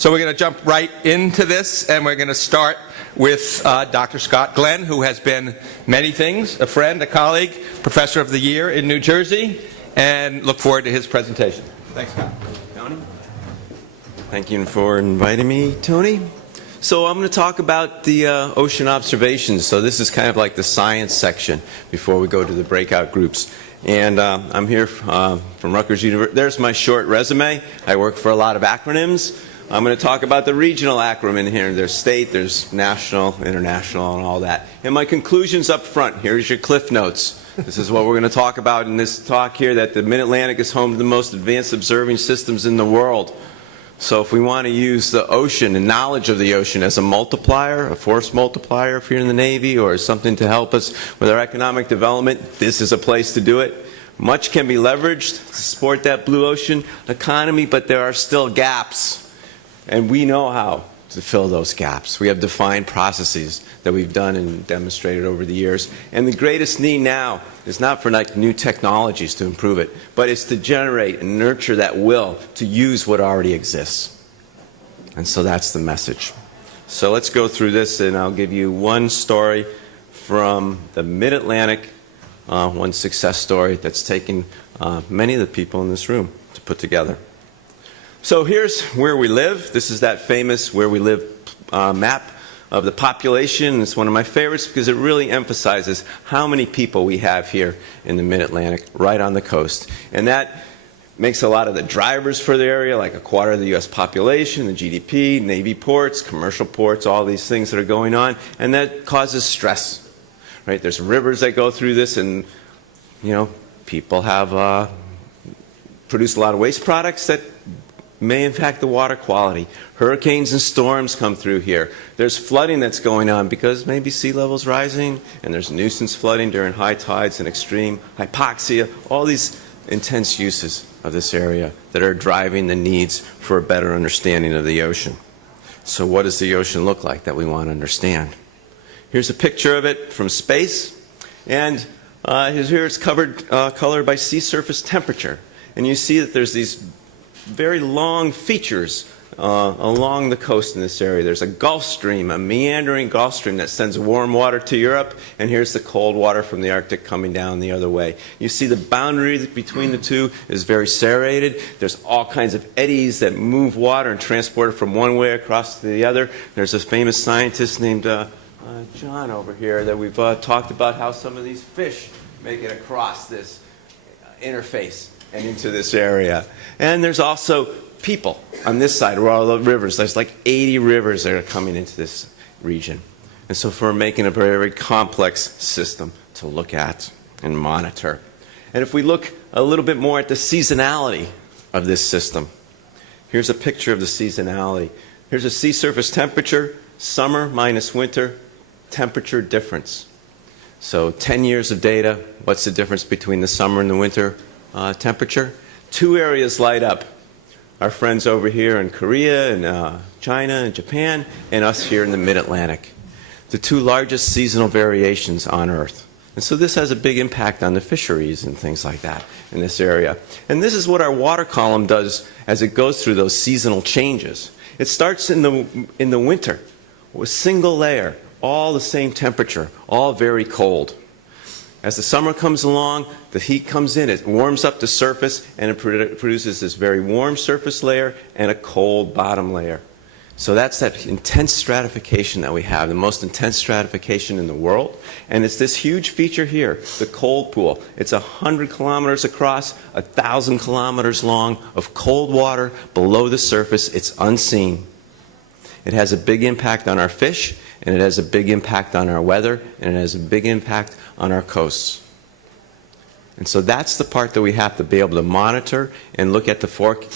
So we're going to jump right into this, and we're going to start with Dr. Scott Glenn, who has been many things, a friend, a colleague, Professor of the Year in New Jersey, and look forward to his presentation. Thanks, Scott. Tony? Thank you for inviting me, Tony. So I'm going to talk about the ocean observations. So this is kind of like the science section before we go to the breakout groups. And I'm here from Rutgers University. There's my short resume. I work for a lot of acronyms. I'm going to talk about the regional acronym here. There's state, there's national, international, and all that. And my conclusions up front. Here's your cliff notes. This is what we're going to talk about in this talk here, that the Mid-Atlantic is home to the most advanced observing systems in the world. So if we want to use the ocean and knowledge of the ocean as a multiplier, a force multiplier if you're in the Navy, or something to help us with our economic development, this is a place to do it. Much can be leveraged to support that blue ocean economy, but there are still gaps. And we know how to fill those gaps. We have defined processes that we've done and demonstrated over the years. And the greatest need now is not for like new technologies to improve it, but it's to generate and nurture that will to use what already exists. And so that's the message. So let's go through this, and I'll give you one story from the Mid-Atlantic, one success story that's taken many of the people in this room to put together. So here's where we live. This is that famous where we live map of the population. It's one of my favorites because it really emphasizes how many people we have here in the Mid-Atlantic, right on the coast. And that makes a lot of the drivers for the area, like a quarter of the U.S. population, the GDP, Navy ports, commercial ports, all these things that are going on. And that causes stress, right? There's rivers that go through this, and, you know, people have produced a lot of waste products that may impact the water quality. Hurricanes and storms come through here. There's flooding that's going on because maybe sea level's rising, and there's nuisance flooding during high tides and extreme hypoxia, all these intense uses of this area that are driving the needs for a better understanding of the ocean. So what does the ocean look like that we want to understand? Here's a picture of it from space, and here it's colored by sea surface temperature. And you see that there's these very long features along the coast in this area. There's a Gulf Stream, a meandering Gulf Stream that sends warm water to Europe, and here's the cold water from the Arctic coming down the other way. You see the boundary between the two is very serrated. There's all kinds of eddies that move water and transport it from one way across to the other. There's a famous scientist named John over here that we've talked about how some of these fish make it across this interface and into this area. And there's also people on this side where all the rivers. There's like 80 rivers that are coming into this region. And so we're making a very, very complex system to look at and monitor. And if we look a little bit more at the seasonality of this system, here's a picture of the seasonality. Here's a sea surface temperature, summer minus winter, temperature difference. So 10 years of data, what's the difference between the summer and the winter temperature? Two areas light up. Our friends over here in Korea and China and Japan, and us here in the Mid-Atlantic. The two largest seasonal variations on Earth. And so this has a big impact on the fisheries and things like that in this area. And this is what our water column does as it goes through those seasonal changes. It starts in the winter with a single layer, all the same temperature, all very cold. As the summer comes along, the heat comes in, it warms up the surface, and it produces this very warm surface layer and a cold bottom layer. So that's that intense stratification that we have, the most intense stratification in the world. And it's this huge feature here, the cold pool. It's 100 kilometers across, 1,000 kilometers long of cold water below the surface. It's unseen. It has a big impact on our fish, and it has a big impact on our weather, and it has a big impact on our coasts. And so that's the part that we have to be able to monitor and look at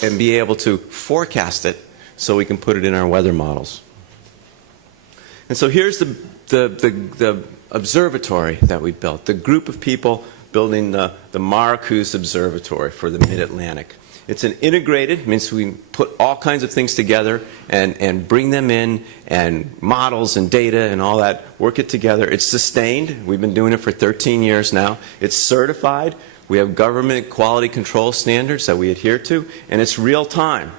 and be able to forecast it so we can put it in our weather models. And so here's the observatory that we built, the group of people building the MARACOOS Observatory for the Mid-Atlantic. It's an integrated, means we put all kinds of things together and bring them in, and models and data and all that, work it together. It's sustained. We've been doing it for 13 years now. It's certified. We have government quality control standards that we adhere to, and it's real time.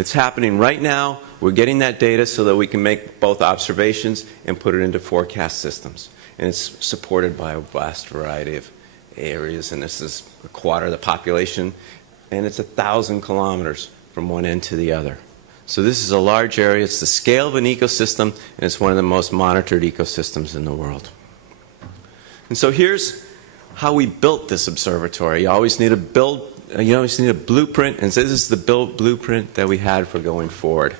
It's happening right now. We're getting that data so that we can make both observations and put it into forecast systems. And it's supported by a vast variety of areas, and this is a quarter of the population, and it's 1,000 kilometers from one end to the other. So this is a large area. It's the scale of an ecosystem, and it's one of the most monitored ecosystems in the world. And so here's how we built this observatory. You always need a blueprint, and so this is the blueprint that we had for going forward.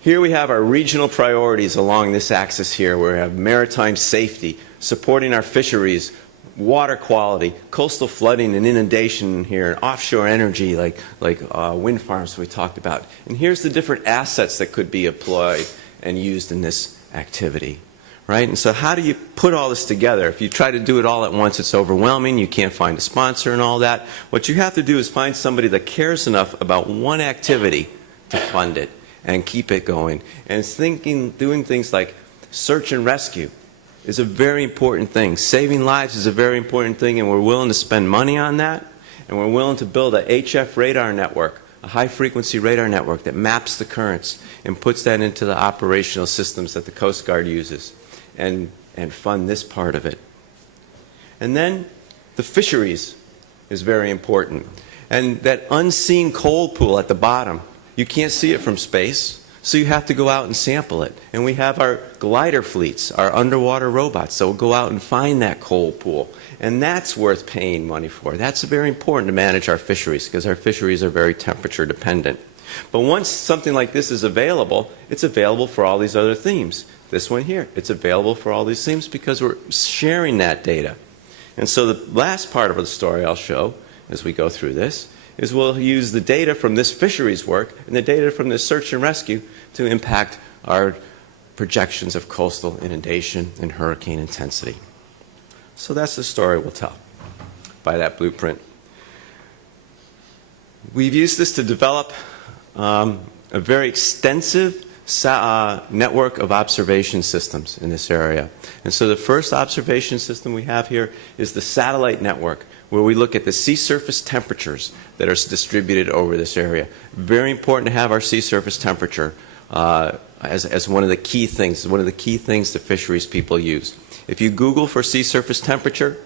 Here we have our regional priorities along this axis here, where we have maritime safety, supporting our fisheries, water quality, coastal flooding and inundation here, and offshore energy like wind farms we talked about. And here's the different assets that could be employed and used in this activity. Right? And so how do you put all this together? If you try to do it all at once, it's overwhelming. You can't find a sponsor and all that. What you have to do is find somebody that cares enough about one activity to fund it and keep it going. And it's doing things like search and rescue is a very important thing. Saving lives is a very important thing, and we're willing to spend money on that. And we're willing to build a HF radar network, a high-frequency radar network that maps the currents and puts that into the operational systems that the Coast Guard uses. And fund this part of it. And then the fisheries is very important. And that unseen coal pool at the bottom, you can't see it from space, so you have to go out and sample it. And we have our glider fleets, our underwater robots, that will go out and find that coal pool. And that's worth paying money for. That's very important to manage our fisheries, because our fisheries are very temperature dependent. But once something like this is available, it's available for all these other themes. This one here, it's available for all these themes because we're sharing that data. And so the last part of the story I'll show as we go through this is we'll use the data from this fisheries work and the data from this search and rescue to impact our projections of coastal inundation and hurricane intensity. So that's the story we'll tell by that blueprint. We've used this to develop a very extensive network of observation systems in this area. And so the first observation system we have here is the satellite network, where we look at the sea surface temperatures that are distributed over this area. Very important to have our sea surface temperature as one of the key things, one of the key things the fisheries people use. If you Google for sea surface temperature,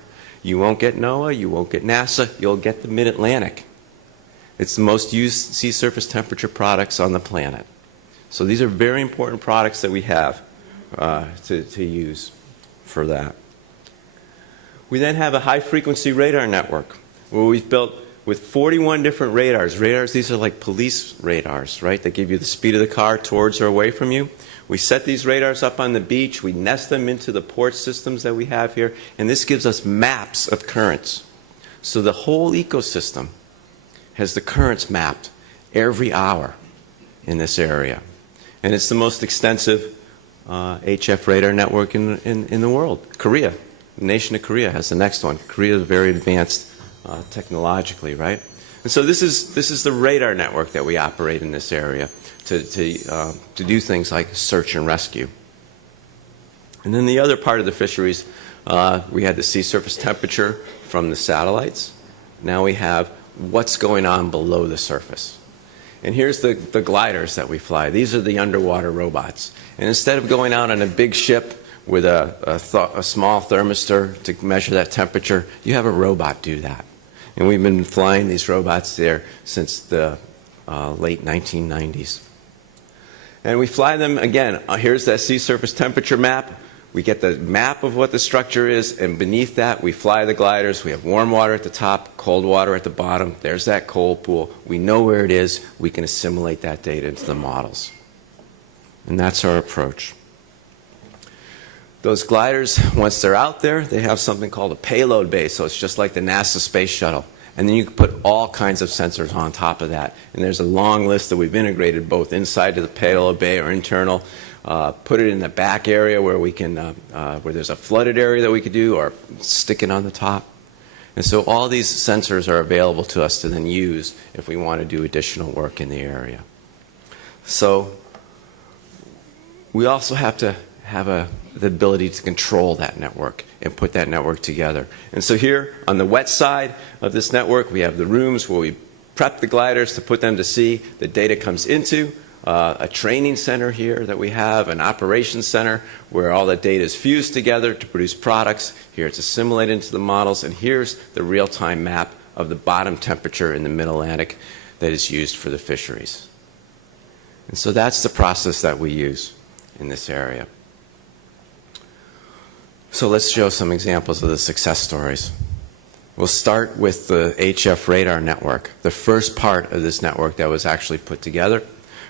you won't get Noaa, you won't get NASA, you'll get the Mid-Atlantic. It's the most used sea surface temperature products on the planet. So these are very important products that we have to use for that. We then have a high-frequency radar network where we've built with 41 different radars. Radars, these are like police radars, right? They give you the speed of the car towards or away from you. We set these radars up on the beach. We nest them into the port systems that we have here. And this gives us maps of currents. So the whole ecosystem has the currents mapped every hour in this area. And it's the most extensive HF radar network in the world. Korea, the nation of Korea has the next one. Korea is very advanced technologically, right? And so this is the radar network that we operate in this area to do things like search and rescue. And then the other part of the fisheries, we had the sea surface temperature from the satellites. Now we have what's going on below the surface. And here's the gliders that we fly. These are the underwater robots. And instead of going out on a big ship with a small thermistor to measure that temperature, you have a robot do that. And we've been flying these robots there since the late 1990s. And we fly them, again, here's that sea surface temperature map. We get the map of what the structure is, and beneath that we fly the gliders. We have warm water at the top, cold water at the bottom. There's that cold pool. We know where it is. We can assimilate that data into the models. And that's our approach. Those gliders, once they're out there, they have something called a payload bay, so it's just like the NASA space shuttle. And then you can put all kinds of sensors on top of that. And there's a long list that we've integrated both inside of the payload bay or internal. Put it in the back area where we can, where there's a flooded area that we could do, or stick it on the top. And so all these sensors are available to us to then use if we want to do additional work in the area. So we also have to have the ability to control that network and put that network together. And so here on the wet side of this network, we have the rooms where we prep the gliders to put them to sea. The data comes into a training center here that we have, an operations center where all the data is fused together to produce products. Here it's assimilated into the models, and here's the real-time map of the bottom temperature in the mid-Atlantic that is used for the fisheries. And so that's the process that we use in this area. So let's show some examples of the success stories. We'll start with the HF radar network, the first part of this network that was actually put together,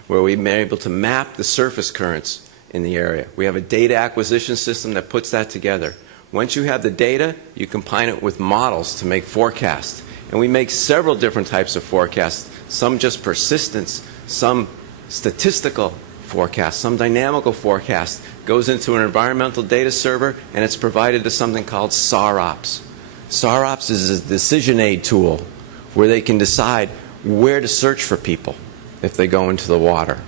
where we've been able to map the surface currents in the area. We have a data acquisition system that puts that together. Once you have the data, you combine it with models to make forecasts. And we make several different types of forecasts, some just persistence, some statistical forecasts, some dynamical forecasts. Goes into an environmental data server, and it's provided to something called SAROPS. SAROPS is a decision aid tool where they can decide where to search for people if they go into the water.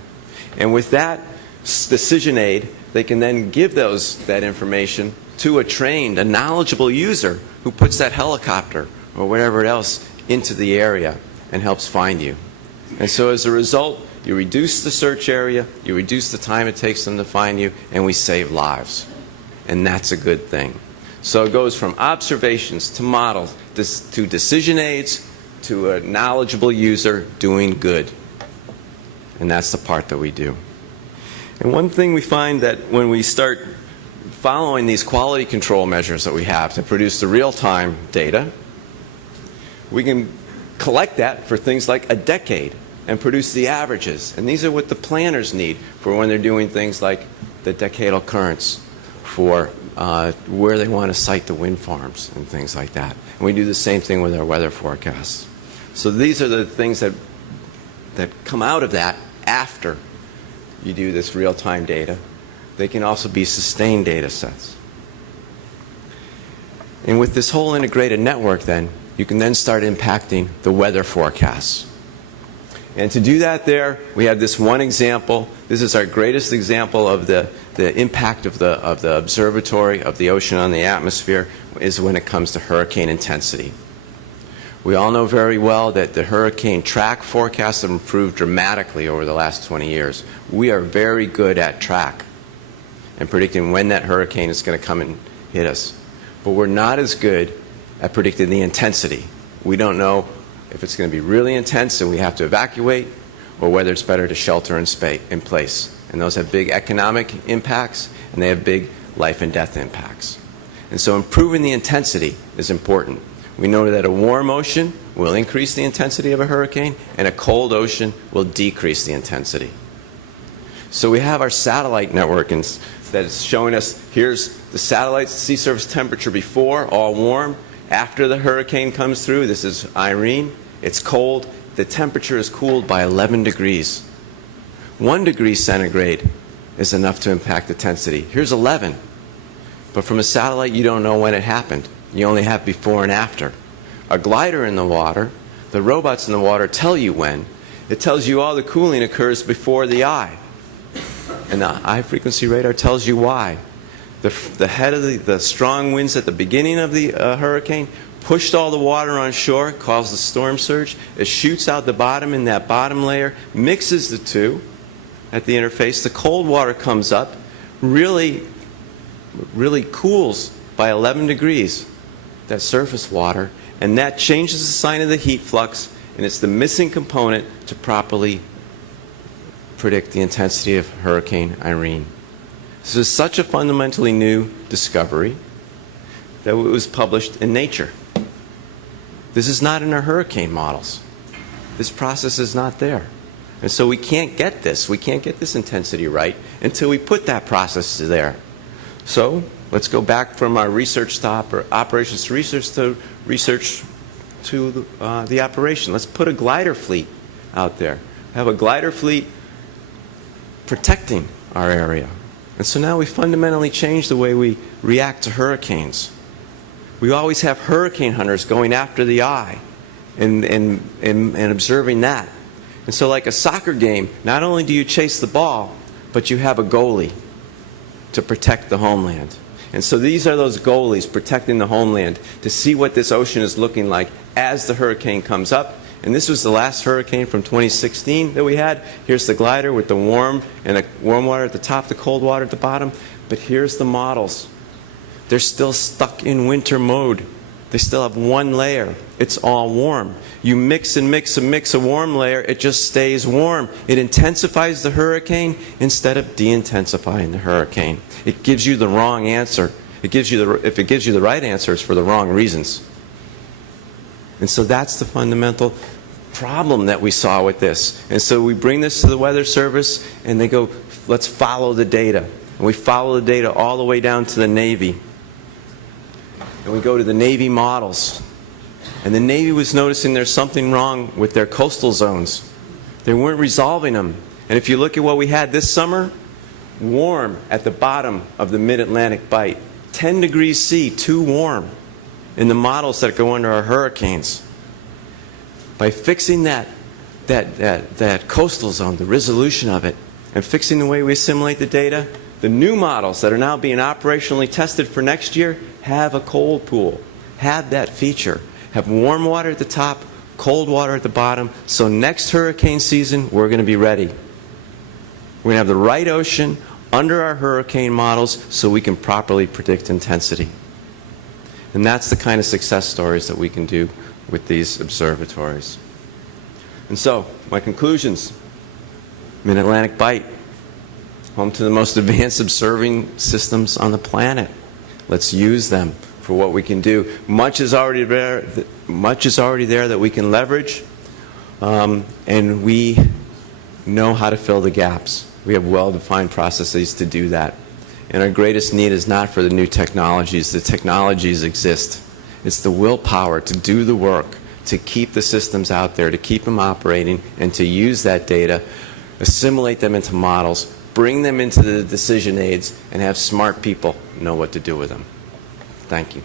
And with that decision aid, they can then give that information to a knowledgeable user who puts that helicopter or whatever else into the area and helps find you. And so as a result, you reduce the search area, you reduce the time it takes them to find you, and we save lives. And that's a good thing. So it goes from observations to models to decision aids to a knowledgeable user doing good. And that's the part that we do. And one thing we find that when we start following these quality control measures that we have to produce the real-time data, we can collect that for things like a decade and produce the averages. And these are what the planners need for when they're doing things like the decadal currents for where they want to site the wind farms and things like that. And we do the same thing with our weather forecasts. So these are the things that come out of that after you do this real-time data. They can also be sustained data sets. And with this whole integrated network then, you can then start impacting the weather forecasts. And to do that there, we have this one example. This is our greatest example of the impact of the observatory, of the ocean on the atmosphere, is when it comes to hurricane intensity. We all know very well that the hurricane track forecasts have improved dramatically over the last 20 years. We are very good at track and predicting when that hurricane is going to come and hit us. But we're not as good at predicting the intensity. We don't know if it's going to be really intense and we have to evacuate, or whether it's better to shelter in place. And those have big economic impacts, and they have big life and death impacts. And so improving the intensity is important. We know that a warm ocean will increase the intensity of a hurricane, and a cold ocean will decrease the intensity. So we have our satellite network that is showing us, here's the satellite sea surface temperature before, all warm. After the hurricane comes through, this is Irene, it's cold. The temperature is cooled by 11 degrees. 1 degree centigrade is enough to impact the intensity. Here's 11. But from a satellite, you don't know when it happened. You only have before and after. A glider in the water, the robots in the water tell you when. It tells you all the cooling occurs before the eye. And the high-frequency radar tells you why. The head of the strong winds at the beginning of the hurricane pushed all the water on shore, caused the storm surge. It shoots out the bottom in that bottom layer, mixes the two at the interface. The cold water comes up, really cools by 11 degrees, that surface water, and that changes the sign of the heat flux, and it's the missing component to properly predict the intensity of Hurricane Irene. This is such a fundamentally new discovery that it was published in Nature. This is not in our hurricane models. This process is not there. And so we can't get this. We can't get this intensity right until we put that process there. So let's go back from our research stop or operations to research to the operation. Let's put a glider fleet out there. Have a glider fleet protecting our area. And so now we fundamentally change the way we react to hurricanes. We always have hurricane hunters going after the eye and observing that. And so like a soccer game, not only do you chase the ball, but you have a goalie to protect the homeland. And so these are those goalies protecting the homeland to see what this ocean is looking like as the hurricane comes up And this was the last hurricane from 2016 that we had. Here's the glider with the warm and the warm water at the top, the cold water at the bottom. But here's the models. They're still stuck in winter mode. They still have one layer. It's all warm. You mix and mix and mix a warm layer, it just stays warm. It intensifies the hurricane instead of de-intensifying the hurricane. It gives you the wrong answer. If it gives you the right answer, it's for the wrong reasons. And so that's the fundamental problem that we saw with this. And so we bring this to the Weather Service, and they go, let's follow the data. And we follow the data all the way down to the Navy. And we go to the Navy models. And the Navy was noticing there's something wrong with their coastal zones. They weren't resolving them. And if you look at what we had this summer, warm at the bottom of the mid-Atlantic bight. 10 degrees C, too warm in the models that go under our hurricanes. By fixing that coastal zone, the resolution of it, and fixing the way we assimilate the data, the new models that are now being operationally tested for next year have a cold pool, have that feature, have warm water at the top, cold water at the bottom, so next hurricane season we're going to be ready. We're going to have the right ocean under our hurricane models so we can properly predict intensity. And that's the kind of success stories that we can do with these observatories. And so, my conclusions. Mid-Atlantic bight, home to the most advanced observing systems on the planet. Let's use them for what we can do. Much is already there that we can leverage, and we know how to fill the gaps. We have well-defined processes to do that. And our greatest need is not for the new technologies. The technologies exist. It's the willpower to do the work, to keep the systems out there, to keep them operating, and to use that data, assimilate them into models, bring them into the decision aids, and have smart people know what to do with them. Thank you.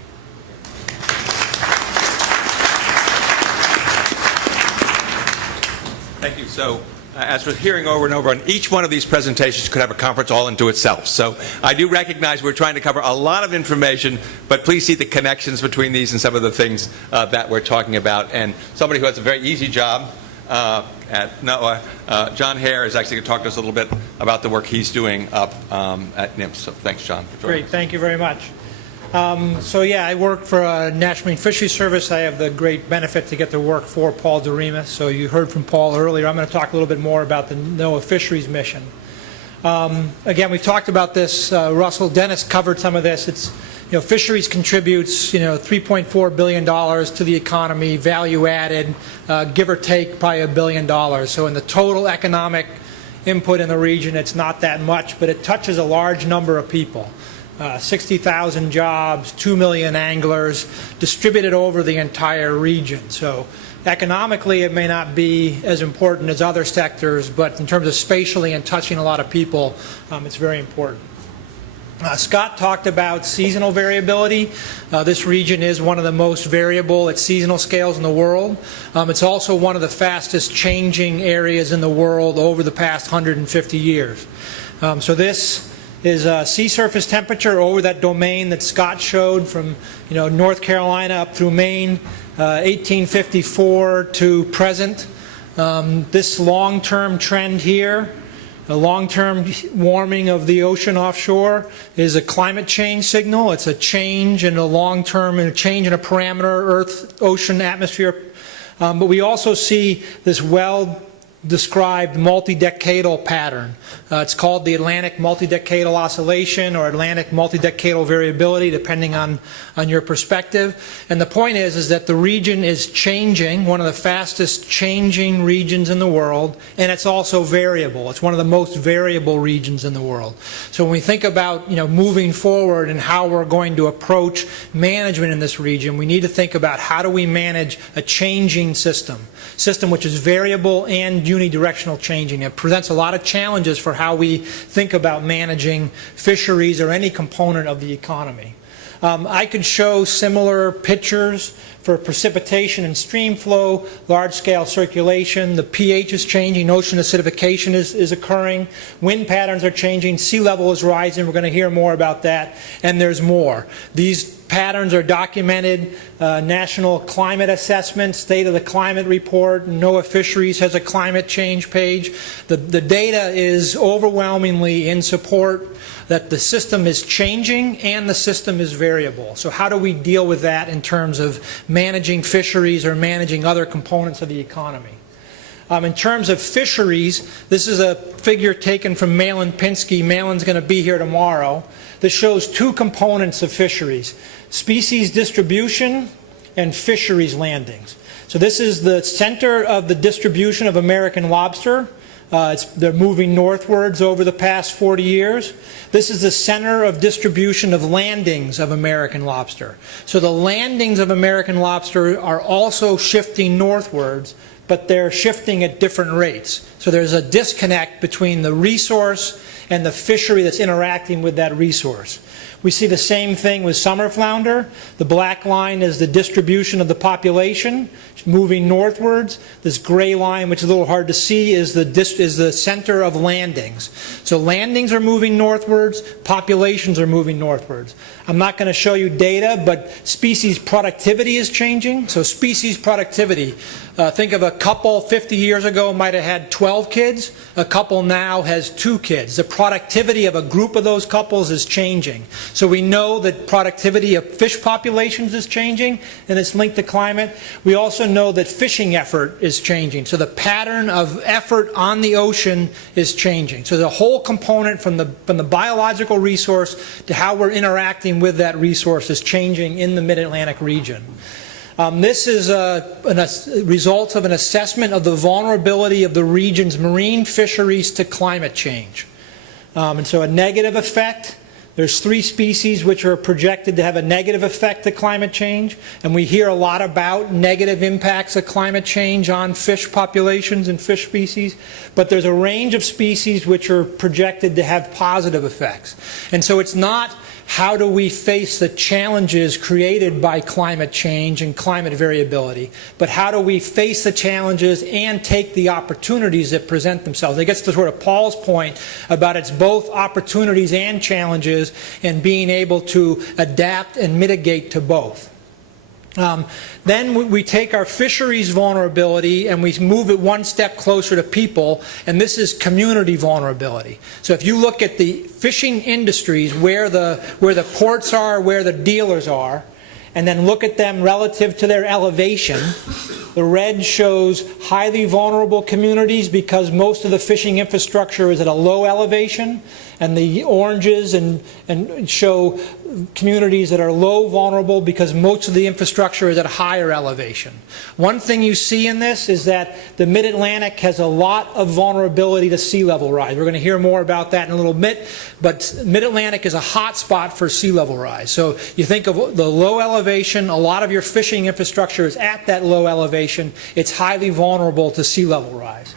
Thank you. So, as we're hearing over and over on each one of these presentations could have a conference all into itself. So I do recognize we're trying to cover a lot of information, but please see the connections between these and some of the things that we're talking about. And somebody who has a very easy job at Noaa, John Hare, is actually going to talk to us a little bit about the work he's doing up at NIMS. So thanks, John, for joining us. Great. Thank you very much. So yeah, I work for National Marine Fisheries Service. I have the great benefit to get to work for Paul Doremus. So you heard from Paul earlier. I'm going to talk a little bit more about the NOAA Fisheries mission. Again, we've talked about this. Russell Dennis covered some of this. It's, fisheries contributes, $3.4 billion to the economy, value added, give or take probably $1 billion. So in the total economic input in the region, it's not that much, but it touches a large number of people. 60,000 jobs, 2 million anglers, distributed over the entire region. So economically it may not be as important as other sectors, but in terms of spatially and touching a lot of people, it's very important. Scott talked about seasonal variability. This region is one of the most variable at seasonal scales in the world. It's also one of the fastest changing areas in the world over the past 150 years. So this is sea surface temperature over that domain that Scott showed from North Carolina up through Maine, 1854 to present. This long-term trend here, the long-term warming of the ocean offshore, is a climate change signal. It's a change in a long-term, and a change in a parameter, Earth, ocean, atmosphere. But we also see this well-described multi-decadal pattern. It's called the Atlantic multi-decadal oscillation or Atlantic multi-decadal variability, depending on your perspective. And the point is that the region is changing, one of the fastest changing regions in the world, and it's also variable. It's one of the most variable regions in the world. So when we think about moving forward and how we're going to approach management in this region, we need to think about how do we manage a changing system which is variable and unidirectional changing. It presents a lot of challenges for how we think about managing fisheries or any component of the economy. I could show similar pictures for precipitation and stream flow, large-scale circulation. The pH is changing, ocean acidification is occurring, wind patterns are changing, sea level is rising. We're going to hear more about that, and there's more. These patterns are documented. National Climate Assessment, State of the Climate Report, Noaa Fisheries has a climate change page. The data is overwhelmingly in support that the system is changing and the system is variable. So how do we deal with that in terms of managing fisheries or managing other components of the economy? In terms of fisheries, this is a figure taken from Malin Pinsky. Malin's going to be here tomorrow. This shows two components of fisheries: species distribution and fisheries landings. So this is the center of the distribution of American lobster. They're moving northwards over the past 40 years. This is the center of distribution of landings of American lobster. So the landings of American lobster are also shifting northwards, but they're shifting at different rates. So there's a disconnect between the resource and the fishery that's interacting with that resource. We see the same thing with summer flounder. The black line is the distribution of the population moving northwards. This gray line, which is a little hard to see, is the center of landings. So landings are moving northwards, populations are moving northwards. I'm not going to show you data, but species productivity is changing. So species productivity, think of a couple 50 years ago might have had 12 kids. A couple now has 2 kids. The productivity of a group of those couples is changing. So we know that productivity of fish populations is changing, and it's linked to climate. We also know that fishing effort is changing. So the pattern of effort on the ocean is changing. So the whole component from the biological resource to how we're interacting with that resource is changing in the Mid-Atlantic region. This is results of an assessment of the vulnerability of the region's marine fisheries to climate change. And so a negative effect. There's 3 species which are projected to have a negative effect to climate change, and we hear a lot about negative impacts of climate change on fish populations and fish species, but there's a range of species which are projected to have positive effects. And so it's not how do we face the challenges created by climate change and climate variability, but how do we face the challenges and take the opportunities that present themselves. It gets to sort of Paul's point about it's both opportunities and challenges and being able to adapt and mitigate to both. Then we take our fisheries vulnerability and we move it one step closer to people, and this is community vulnerability. So if you look at the fishing industries, where the ports are, where the dealers are, and then look at them relative to their elevation, the red shows highly vulnerable communities because most of the fishing infrastructure is at a low elevation, and the oranges and show communities that are low vulnerable because most of the infrastructure is at a higher elevation. One thing you see in this is that the Mid-Atlantic has a lot of vulnerability to sea level rise. We're going to hear more about that in a little bit, but Mid-Atlantic is a hot spot for sea level rise. So you think of the low elevation, a lot of your fishing infrastructure is at that low elevation. It's highly vulnerable to sea level rise.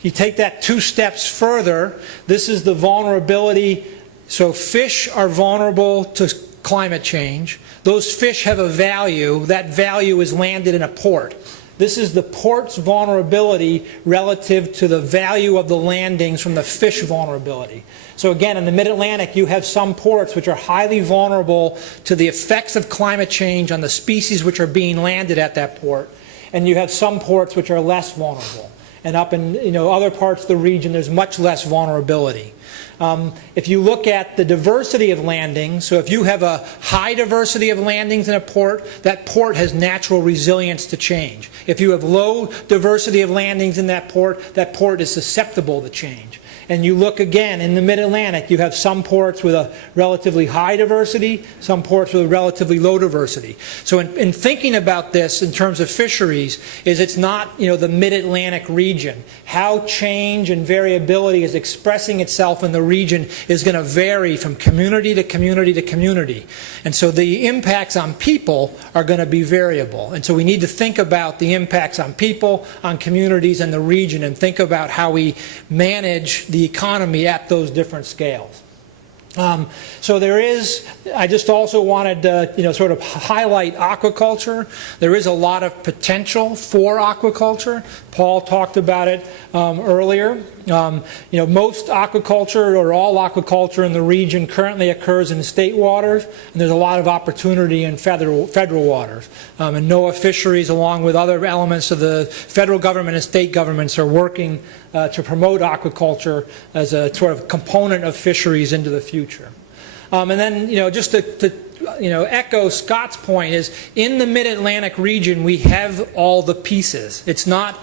You take that 2 steps further, this is the vulnerability. So fish are vulnerable to climate change. Those fish have a value. That value is landed in a port. This is the port's vulnerability relative to the value of the landings from the fish vulnerability. So again, in the Mid-Atlantic, you have some ports which are highly vulnerable to the effects of climate change on the species which are being landed at that port. And you have some ports which are less vulnerable. And up in other parts of the region, there's much less vulnerability. If you look at the diversity of landings, so if you have a high diversity of landings in a port, that port has natural resilience to change. If you have low diversity of landings in that port is susceptible to change. And you look again in the Mid-Atlantic, you have some ports with a relatively high diversity, some ports with a relatively low diversity. So in thinking about this in terms of fisheries, it's not the Mid-Atlantic region. How change and variability is expressing itself in the region is going to vary from community to community to community. And so the impacts on people are going to be variable. And so we need to think about the impacts on people, on communities, and the region, and think about how we manage the economy at those different scales. So there is, I just also wanted to, sort of highlight aquaculture. There is a lot of potential for aquaculture. Paul talked about it earlier. Most aquaculture or all aquaculture in the region currently occurs in state waters, and there's a lot of opportunity in federal waters. And Noaa Fisheries, along with other elements of the federal government and state governments, are working to promote aquaculture as a sort of component of fisheries into the future. And then, just to echo Scott's point, is in the Mid-Atlantic region we have all the pieces. It's not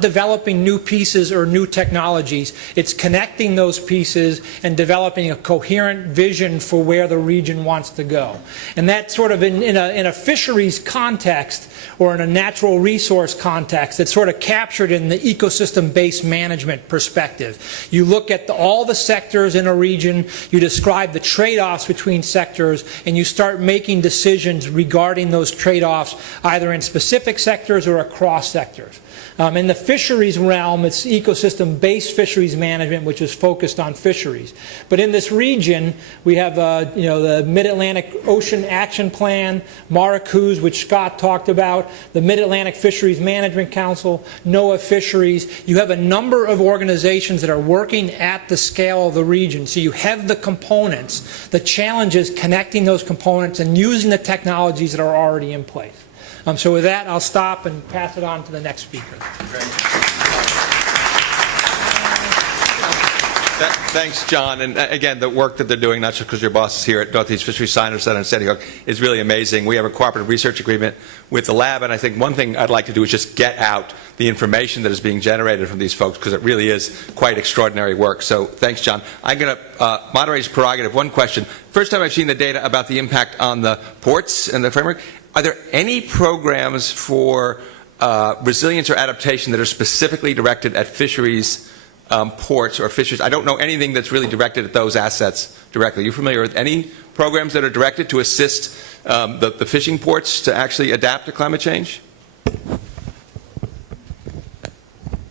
developing new pieces or new technologies. It's connecting those pieces and developing a coherent vision for where the region wants to go. And that sort of in a fisheries context or in a natural resource context, it's sort of captured in the ecosystem-based management perspective. You look at all the sectors in a region, you describe the trade-offs between sectors, and you start making decisions regarding those trade-offs either in specific sectors or across sectors. In the fisheries realm, it's ecosystem-based fisheries management, which is focused on fisheries. But in this region, we have the Mid-Atlantic Ocean Action Plan, MARACOOS, which Scott talked about, the Mid-Atlantic Fisheries Management Council, Noaa Fisheries. You have a number of organizations that are working at the scale of the region. So you have the components. The challenge is connecting those components and using the technologies that are already in place. So with that, I'll stop and pass it on to the next speaker. Thanks, John. And again, the work that they're doing, not just because your boss is here at Northeast Fisheries Science Center in Sandy Hook, is really amazing. We have a cooperative research agreement with the lab, and I think one thing I'd like to do is just get out the information that is being generated from these folks, because it really is quite extraordinary work. So thanks, John. I'm going to moderate his prerogative. One question. First time I've seen the data about the impact on the ports and the framework. Are there any programs for resilience or adaptation that are specifically directed at fisheries, ports or fisheries? I don't know anything that's really directed at those assets directly. Are you familiar with any programs that are directed to assist the fishing ports to actually adapt to climate change?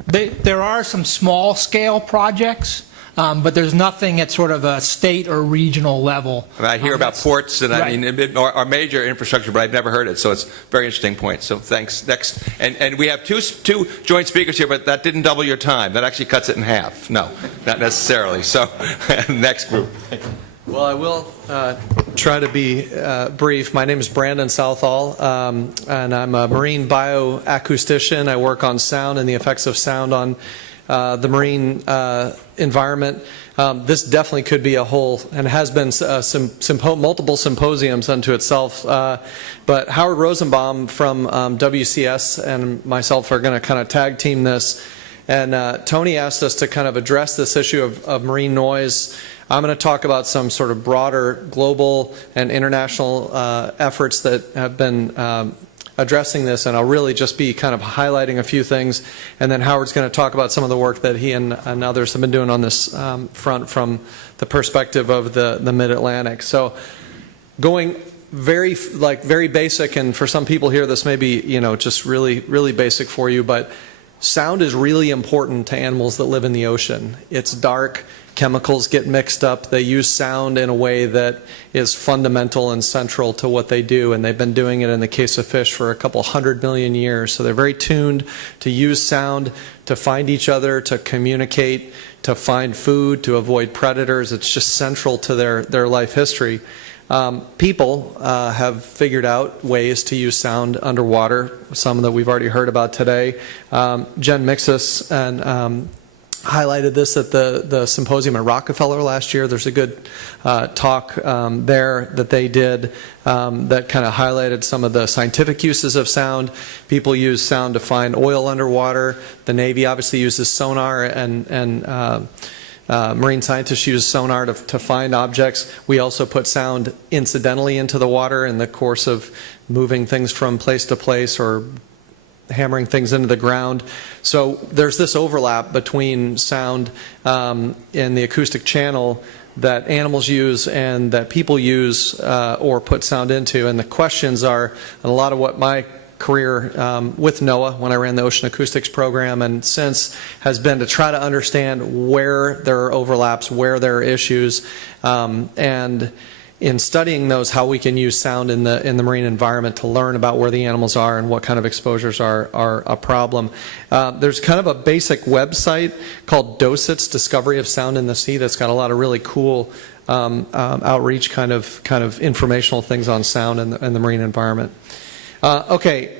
There are some small-scale projects. But there's nothing at sort of a state or regional level. I hear about ports and right. I mean, or major infrastructure, but I've never heard it. So it's a very interesting point. So thanks. Next, and we have two joint speakers here, but that didn't double your time. That actually cuts it in half. No, not necessarily. So next group. Well, I will try to be brief. My name is Brandon Southall, and I'm a marine bioacoustician. I work on sound and the effects of sound on the marine environment. This definitely could be a whole, and has been multiple symposiums unto itself. But Howard Rosenbaum from WCS and myself are going to kind of tag team this. And Tony asked us to kind of address this issue of marine noise. I'm going to talk about some sort of broader global and international efforts that have been addressing this, and I'll really just be kind of highlighting a few things, and then Howard's going to talk about some of the work that he and others have been doing on this front from the perspective of the Mid-Atlantic. So going very basic, and for some people here this may be just really basic for you, but sound is really important to animals that live in the ocean. It's dark. Chemicals get mixed up. They use sound in a way that is fundamental and central to what they do, and they've been doing it in the case of fish for a couple 100 million years. So they're very tuned to use sound to find each other, to communicate, to find food, to avoid predators. It's just central to their life history. People have figured out ways to use sound underwater, some that we've already heard about today. Jen Mixus and highlighted this at the symposium at Rockefeller last year. There's a good talk there that they did that kind of highlighted some of the scientific uses of sound. People use sound to find oil underwater. The Navy obviously uses sonar, and marine scientists use sonar to find objects. We also put sound incidentally into the water in the course of moving things from place to place or hammering things into the ground. So there's this overlap between sound and the acoustic channel that animals use and that people use or put sound into. And the questions are, and a lot of what my career with Noaa when I ran the Ocean Acoustics program, and since has been to try to understand where there are overlaps, where there are issues, and in studying those, how we can use sound in the marine environment to learn about where the animals are and what kind of exposures are a problem. There's kind of a basic website called DOSIT's Discovery of Sound in the Sea that's got a lot of really cool outreach kind of informational things on sound in the marine environment. Okay,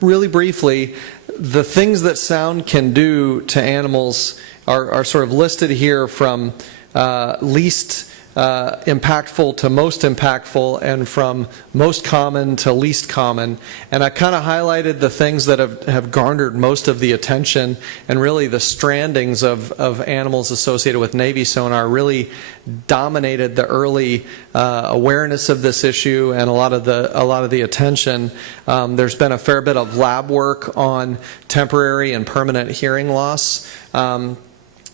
really briefly, the things that sound can do to animals are sort of listed here from least impactful to most impactful, and from most common to least common. And I kind of highlighted the things that have garnered most of the attention, and really the strandings of animals associated with Navy sonar really dominated the early awareness of this issue and a lot of the attention. There's been a fair bit of lab work on temporary and permanent hearing loss.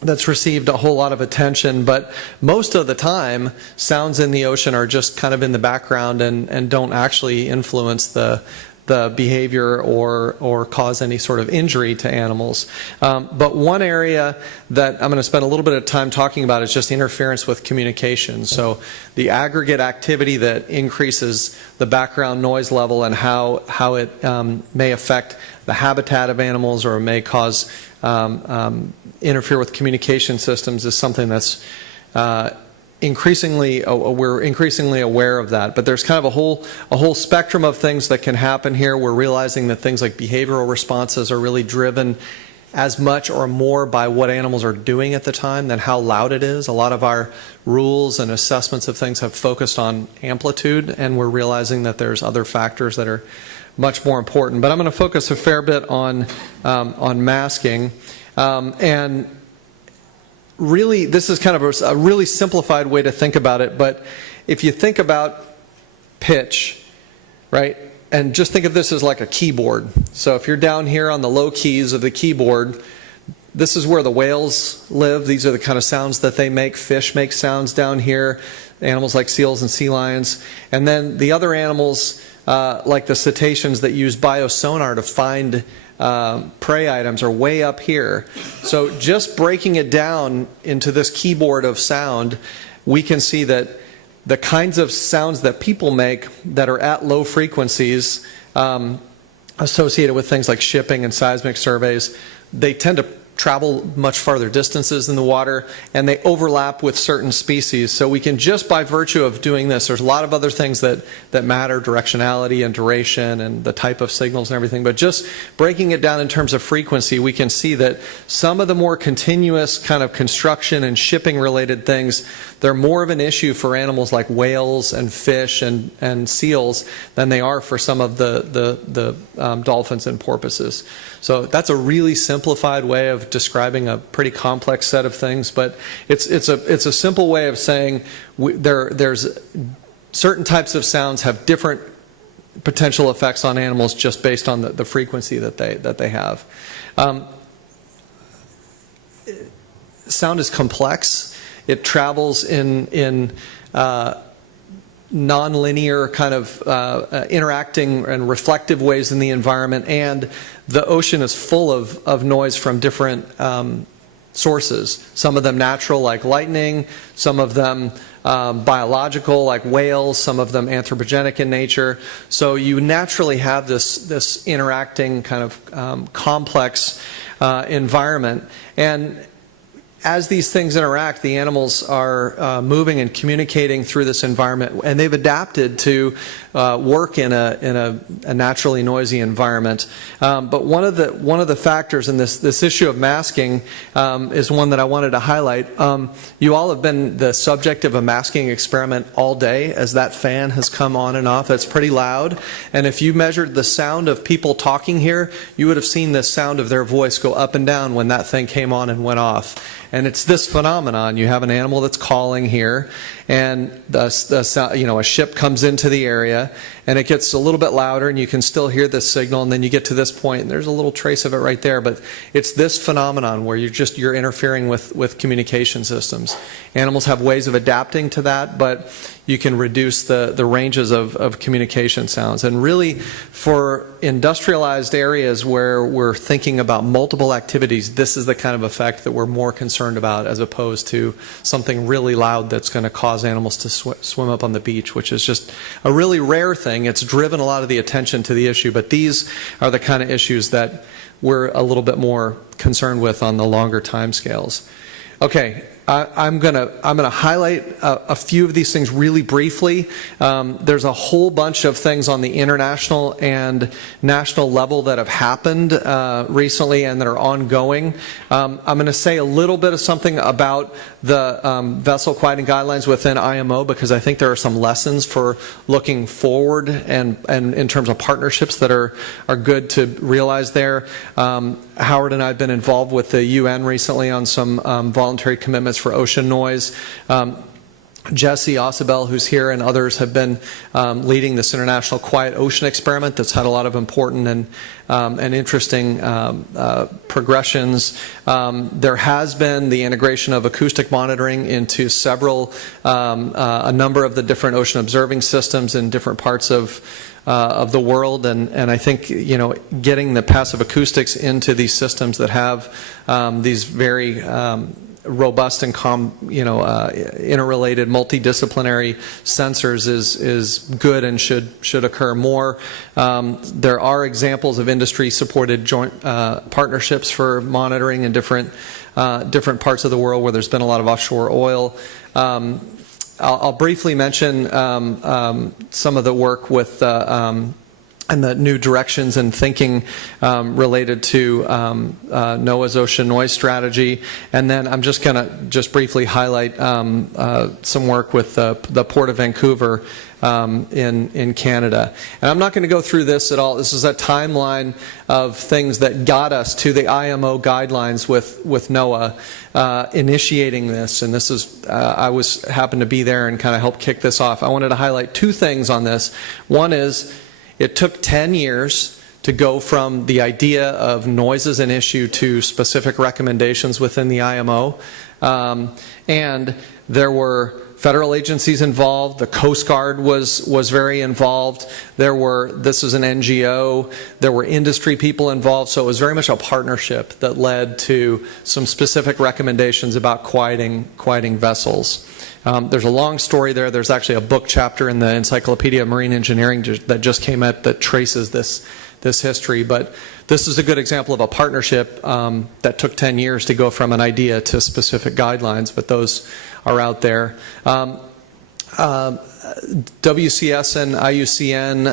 That's received a whole lot of attention, but most of the time sounds in the ocean are just kind of in the background and don't actually influence the behavior or cause any sort of injury to animals. But one area that I'm going to spend a little bit of time talking about is just interference with communication. So the aggregate activity that increases the background noise level and how it may affect the habitat of animals or may cause interfere with communication systems is something that's we're increasingly aware of that. But there's kind of a whole spectrum of things that can happen here. We're realizing that things like behavioral responses are really driven as much or more by what animals are doing at the time than how loud it is. A lot of our rules and assessments of things have focused on amplitude, and we're realizing that there's other factors that are much more important. But I'm going to focus a fair bit on masking. And really, this is kind of a really simplified way to think about it, but if you think about pitch, right, and just think of this as like a keyboard. So if you're down here on the low keys of the keyboard, this is where the whales live. These are the kind of sounds that they make. Fish make sounds down here, animals like seals and sea lions. And then the other animals, like the cetaceans that use biosonar to find prey items, are way up here. So just breaking it down into this keyboard of sound, we can see that the kinds of sounds that people make that are at low frequencies associated with things like shipping and seismic surveys, they tend to travel much farther distances in the water, and they overlap with certain species. So we can, just by virtue of doing this, there's a lot of other things that matter, directionality and duration and the type of signals and everything, but just breaking it down in terms of frequency, we can see that some of the more continuous kind of construction and shipping related things, they're more of an issue for animals like whales and fish and seals than they are for some of the dolphins and porpoises. So that's a really simplified way of describing a pretty complex set of things, but it's a simple way of saying there's certain types of sounds have different potential effects on animals just based on the frequency that they have. Sound is complex. It travels in non-linear kind of interacting and reflective ways in the environment, and the ocean is full of noise from different sources. Some of them natural, like lightning, some of them biological, like whales, some of them anthropogenic in nature. So you naturally have this interacting kind of complex environment. And as these things interact, the animals are moving and communicating through this environment, and they've adapted to work in a naturally noisy environment. But one of the factors in this issue of masking is one that I wanted to highlight. You all have been the subject of a masking experiment all day, as that fan has come on and off. It's pretty loud, and if you measured the sound of people talking here, you would have seen the sound of their voice go up and down when that thing came on and went off. And it's this phenomenon. You have an animal that's calling here, and a ship comes into the area, and it gets a little bit louder, and you can still hear this signal, and then you get to this point, and there's a little trace of it right there, but it's this phenomenon where you're interfering with communication systems. Animals have ways of adapting to that, but you can reduce the ranges of communication sounds. And really, for industrialized areas where we're thinking about multiple activities, this is the kind of effect that we're more concerned about, as opposed to something really loud that's going to cause animals to swim up on the beach, which is just a really rare thing. It's driven a lot of the attention to the issue, but these are the kind of issues that we're a little bit more concerned with on the longer time scales. Okay, I'm gonna highlight a few of these things really briefly. There's a whole bunch of things on the international and national level that have happened recently and that are ongoing. I'm going to say a little bit of something about the vessel quieting guidelines within IMO, because I think there are some lessons for looking forward and in terms of partnerships that are good to realize there. Howard and I have been involved with the UN recently on some voluntary commitments for ocean noise. Jesse Osabel, who's here, and others have been leading this international quiet ocean experiment that's had a lot of important and interesting progressions. There has been the integration of acoustic monitoring into a number of the different ocean observing systems in different parts of the world, and I think getting the passive acoustics into these systems that have these very robust and interrelated multidisciplinary sensors is good and should occur more. There are examples of industry-supported joint partnerships for monitoring in different parts of the world where there's been a lot of offshore oil. I'll briefly mention some of the work with and the new directions and thinking related to NOAA's ocean noise strategy. And then I'm just going to briefly highlight some work with the Port of Vancouver in Canada. And I'm not going to go through this at all. This is a timeline of things that got us to the IMO guidelines with NOAA initiating this. And this is, I happened to be there and kind of helped kick this off. I wanted to highlight two things on this. One is, it took 10 years to go from the idea of noise as an issue to specific recommendations within the IMO. And there were federal agencies involved. The Coast Guard was very involved. This is an NGO. There were industry people involved. So it was very much a partnership that led to some specific recommendations about quieting vessels. There's a long story there. There's actually a book chapter in the Encyclopedia of Marine Engineering that just came out that traces this history. But this is a good example of a partnership that took 10 years to go from an idea to specific guidelines, but those are out there. WCS and IUCN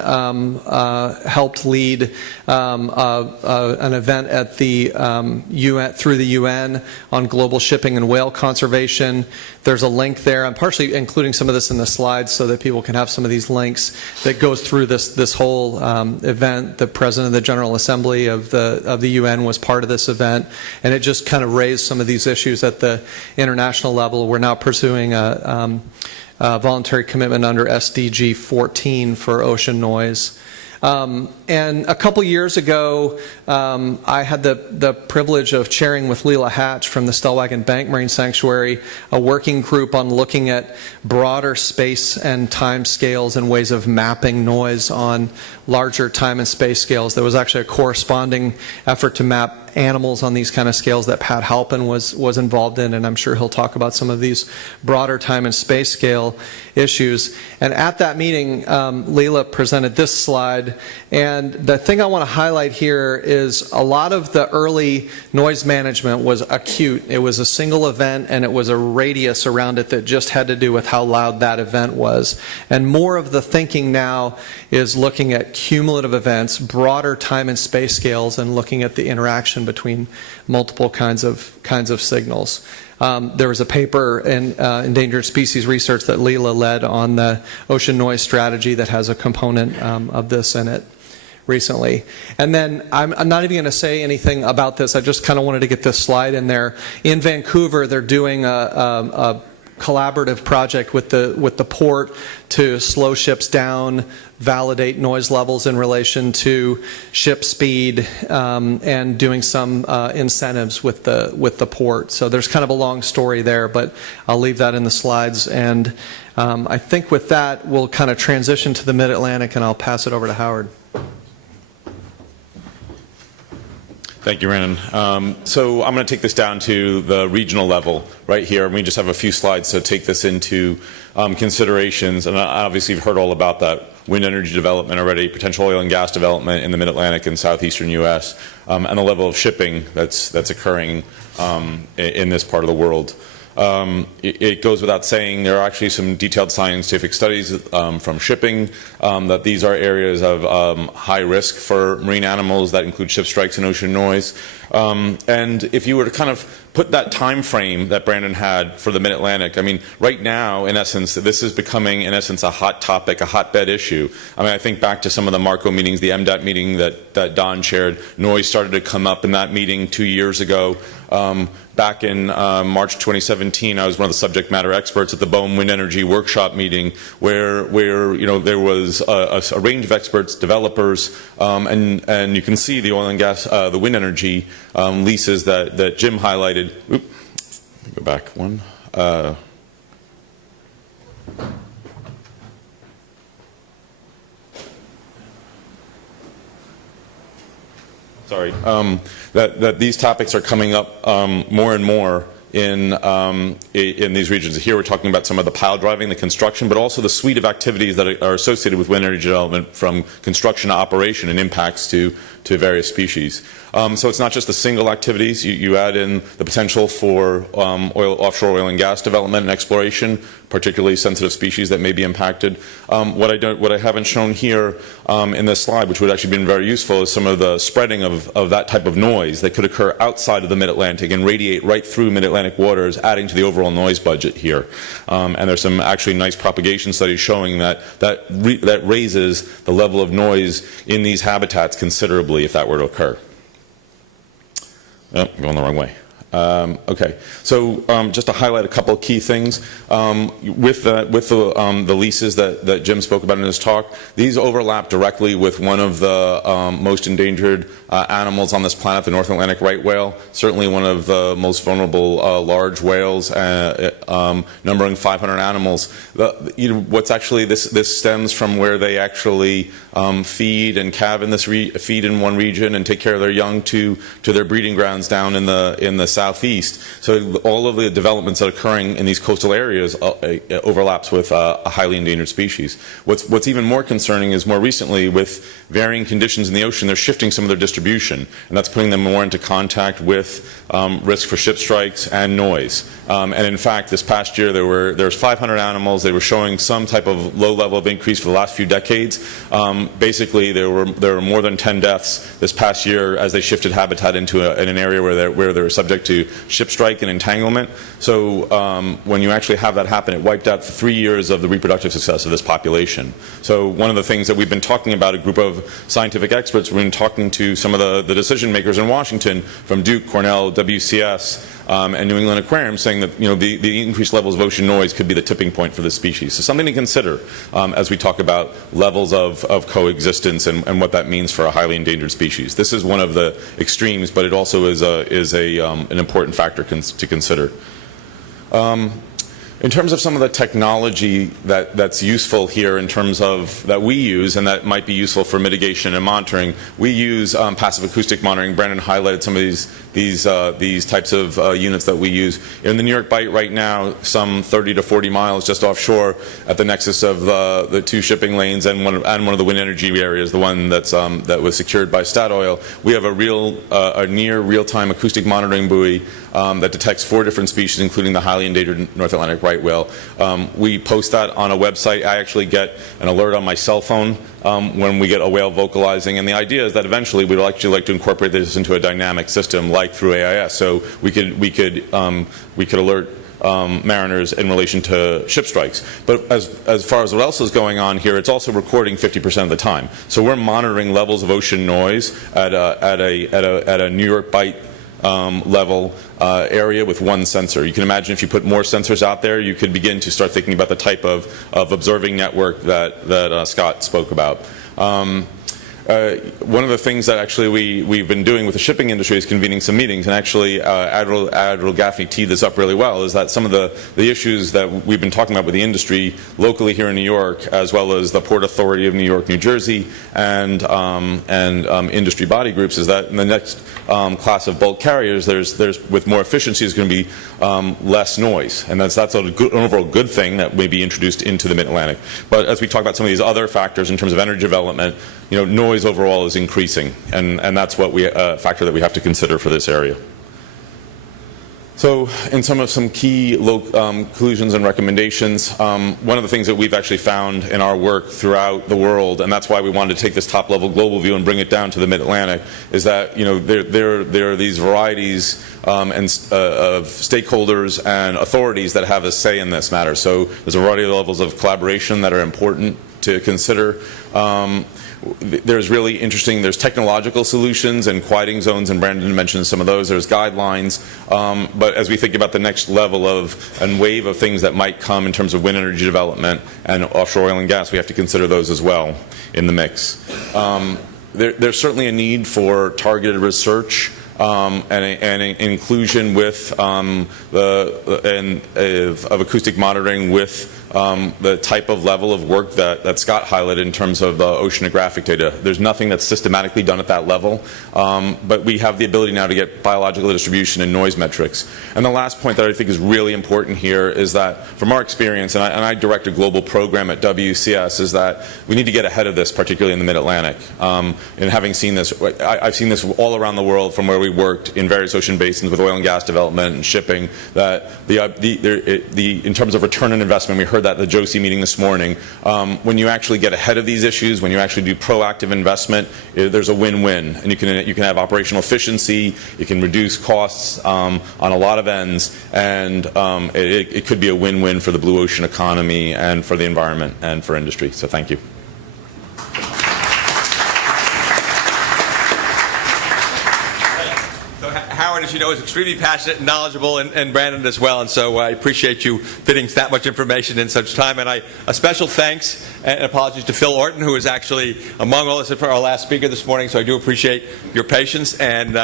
helped lead an event at the UN, through the UN, on global shipping and whale conservation. There's a link there. I'm partially including some of this in the slides so that people can have some of these links that goes through this whole event. The President of the General Assembly of the UN was part of this event, and it just kind of raised some of these issues at the international level. We're now pursuing a voluntary commitment under SDG 14 for ocean noise. And a couple years ago, I had the privilege of chairing with Leela Hatch from the Stellwagen Bank Marine Sanctuary a working group on looking at broader space and time scales and ways of mapping noise on larger time and space scales. There was actually a corresponding effort to map animals on these kind of scales that Pat Halpin was involved in, and I'm sure he'll talk about some of these broader time and space scale issues. And at that meeting, Leela presented this slide, and the thing I want to highlight here is a lot of the early noise management was acute. It was a single event, and it was a radius around it that just had to do with how loud that event was. And more of the thinking now is looking at cumulative events, broader time and space scales, and looking at the interaction between multiple kinds of signals. There was a paper in Endangered Species Research that Leela led on the ocean noise strategy that has a component of this in it recently. And then I'm not even going to say anything about this. I just kind of wanted to get this slide in there. In Vancouver, they're doing a collaborative project with the port to slow ships down, validate noise levels in relation to ship speed, and doing some incentives with the port. So there's kind of a long story there, but I'll leave that in the slides. And I think with that, we'll kind of transition to the Mid-Atlantic, and I'll pass it over to Howard. Thank you, Brandon. So I'm going to take this down to the regional level right here, and we just have a few slides to take this into considerations. And obviously, you've heard all about that wind energy development already, potential oil and gas development in the Mid-Atlantic and southeastern U.S., and the level of shipping that's occurring in this part of the world. It goes without saying there are actually some detailed scientific studies from shipping that these are areas of high risk for marine animals that include ship strikes and ocean noise. And if you were to kind of put that time frame that Brandon had for the Mid-Atlantic, I mean, right now, in essence, this is becoming, in essence, a hot topic, a hotbed issue. I mean, I think back to some of the MARCO meetings, the MDOT meeting that Don chaired. Noise started to come up in that meeting 2 years ago. Back in March 2017, I was one of the subject matter experts at the Boehm Wind Energy Workshop meeting, where you know there was a range of experts, developers, and you can see the oil and gas, the wind energy leases that Jim highlighted. Oop, go back one. Sorry, that these topics are coming up more and more in these regions. Here we're talking about some of the pile driving, the construction, but also the suite of activities that are associated with wind energy development, from construction to operation and impacts to various species. So it's not just the single activities. You add in the potential for offshore oil and gas development and exploration, particularly sensitive species that may be impacted. What I haven't shown here in this slide, which would actually be very useful, is some of the spreading of that type of noise that could occur outside of the Mid-Atlantic and radiate right through Mid-Atlantic waters, adding to the overall noise budget here. And there's some actually nice propagation studies showing that raises the level of noise in these habitats considerably if that were to occur. Oh, going the wrong way. Okay, so just to highlight a couple of key things, with the leases that Jim spoke about in his talk, these overlap directly with one of the most endangered animals on this planet, the North Atlantic right whale, certainly one of the most vulnerable large whales, numbering 500 animals. What's actually, this stems from where they actually feed and calve in feed in one region and take care of their young to their breeding grounds down in the southeast. So all of the developments that are occurring in these coastal areas overlaps with a highly endangered species. What's even more concerning is more recently, with varying conditions in the ocean, they're shifting some of their distribution, and that's putting them more into contact with risk for ship strikes and noise. And in fact, this past year there's 500 animals. They were showing some type of low level of increase for the last few decades. Basically, there were more than 10 deaths this past year as they shifted habitat into an area where they were subject to ship strike and entanglement. So when you actually have that happen, it wiped out 3 years of the reproductive success of this population. So one of the things that we've been talking about, a group of scientific experts, we've been talking to some of the decision makers in Washington from Duke, Cornell, WCS, and New England Aquarium, saying that the increased levels of ocean noise could be the tipping point for this species. So something to consider as we talk about levels of coexistence and what that means for a highly endangered species. This is one of the extremes, but it also is an important factor to consider. In terms of some of the technology that's useful here, in terms of that we use and that might be useful for mitigation and monitoring, we use passive acoustic monitoring. Brandon highlighted some of these types of units that we use. In the New York Bight right now, some 30 to 40 miles just offshore at the nexus of the two shipping lanes and one of the wind energy areas, the one that was secured by Statoil, we have a near real-time acoustic monitoring buoy that detects 4 different species, including the highly endangered North Atlantic right whale. We post that on a website. I actually get an alert on my cell phone when we get a whale vocalizing, and the idea is that eventually we'd actually like to incorporate this into a dynamic system, like through AIS, so we could alert mariners in relation to ship strikes. But as far as what else is going on here, it's also recording 50% of the time. So we're monitoring levels of ocean noise at a New York Bight level area with one sensor. You can imagine if you put more sensors out there, you could begin to start thinking about the type of observing network that Scott spoke about. One of the things that actually we've been doing with the shipping industry is convening some meetings, and actually Admiral Gaffney teed this up really well, is that some of the issues that we've been talking about with the industry locally here in New York, as well as the Port Authority of New York, New Jersey, and industry body groups, is that in the next class of bulk carriers, there's with more efficiency is going to be less noise, and that's an overall good thing that may be introduced into the Mid-Atlantic. But as we talk about some of these other factors in terms of energy development, noise overall is increasing, and that's what factor that we have to consider for this area. So in some key conclusions and recommendations, one of the things that we've actually found in our work throughout the world, and that's why we wanted to take this top-level global view and bring it down to the Mid-Atlantic, is that there are these varieties of stakeholders and authorities that have a say in this matter. So there's a variety of levels of collaboration that are important to consider. There's really interesting, there's technological solutions and quieting zones, and Brandon mentioned some of those. There's guidelines, but as we think about the next level and wave of things that might come in terms of wind energy development and offshore oil and gas, we have to consider those as well in the mix. There's certainly a need for targeted research and inclusion with of acoustic monitoring with the type of level of work that Scott highlighted in terms of oceanographic data. There's nothing that's systematically done at that level, but we have the ability now to get biological distribution and noise metrics. And the last point that I think is really important here is that from our experience, and I direct a global program at WCS, is that we need to get ahead of this, particularly in the Mid-Atlantic. And having seen this, I've seen this all around the world from where we worked in various ocean basins with oil and gas development and shipping, that in terms of return on investment, we heard that at the JOSI meeting this morning, when you actually get ahead of these issues, when you actually do proactive investment, there's a win-win, and you can have operational efficiency, you can reduce costs on a lot of ends, and it could be a win-win for the blue ocean economy and for the environment and for industry. So thank you. Howard, as you know, is extremely passionate and knowledgeable, and Brandon as well, and so I appreciate you fitting that much information in such time. And a special thanks and apologies to Phil Orton, who is actually among all us for our last speaker this morning, so I do appreciate your patience. And